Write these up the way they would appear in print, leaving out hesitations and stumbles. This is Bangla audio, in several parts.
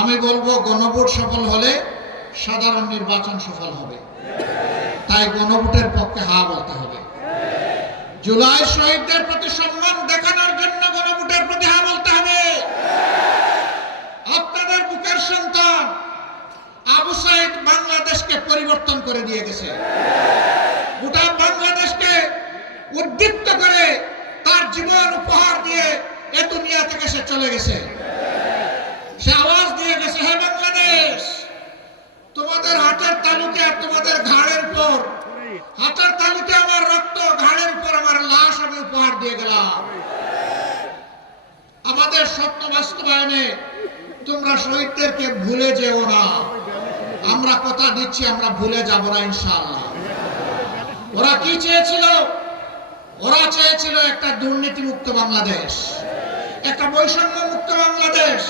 আমি বলবো গণভোট সফল হলে সাধারণ নির্বাচন সফল হবে, তাই গণভোটের পক্ষে হা বলতে হবে। জুলাই শহীদদের প্রতি সম্মান দেখানোর জন্য গণভোটের প্রতি হা বলতে হবে। আপনাদের বুকের সন্তান আবু সাইদ বাংলাদেশকে পরিবর্তন করে দিয়ে গেছে, গোটা বাংলাদেশকে উদ্দীপ্ত করে তার জীবন উপহার দিয়ে এ দুনিয়া থেকে সে চলে গেছে। সে আওয়াজ দিয়ে গেছে, হে বাংলাদেশ, তোমাদের হাতের তালুতে আর তোমাদের ঘাড়ের উপর, হাতের তালুতে আমার রক্ত, ঘাড়ের উপর আমার লাশ আমি উপহার দিয়ে গেলাম। আমাদের স্বপ্ন বাস্তবায়নে তোমরা শহীদদেরকে ভুলে যেও না। আমরা কথা দিচ্ছি, আমরা ভুলে যাব না ইনশাআল্লাহ। ওরা কি চেয়েছিল? ওরা চেয়েছিল একটা দুর্নীতিমুক্ত বাংলাদেশ, একটা বৈষম্য মুক্ত বাংলাদেশ,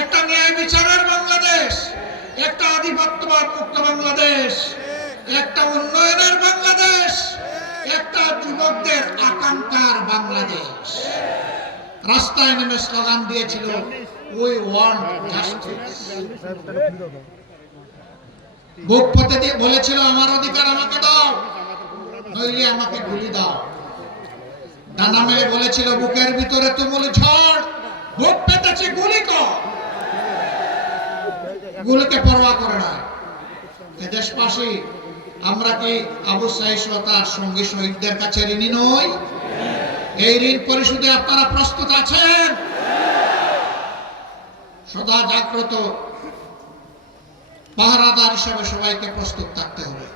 একটা ন্যায় বিচারের বাংলাদেশ, একটা আধিপত্যবাদ মুক্ত বাংলাদেশ, একটা উন্নয়নের বাংলাদেশ, একটা যুবকদের আকাঙ্ক্ষার বাংলাদেশ। রাস্তায় নেমে স্লোগান দিয়েছিল, উই ওয়ান্ট জাস্টিস। বুক পেতে দিয়ে বলেছিল, আমার অধিকার আমাকে দাও, নইলে আমাকে গুলি দাও। ডানা মেলে বলেছিল, বুকের ভিতরে তুমুল ঝড়, বুক পেতেছে, গুলি কর। গুলিকে পরোয়া করে না। দেশবাসী, আমরা কি আবু সাইদ ও তার সঙ্গী শহীদদের কাছে ঋণী নই? এই ঋণ পরিশোধে আপনারা প্রস্তুত আছেন? সদা জাগ্রত পাহারাদার হিসেবে সবাইকে প্রস্তুত থাকতে হবে।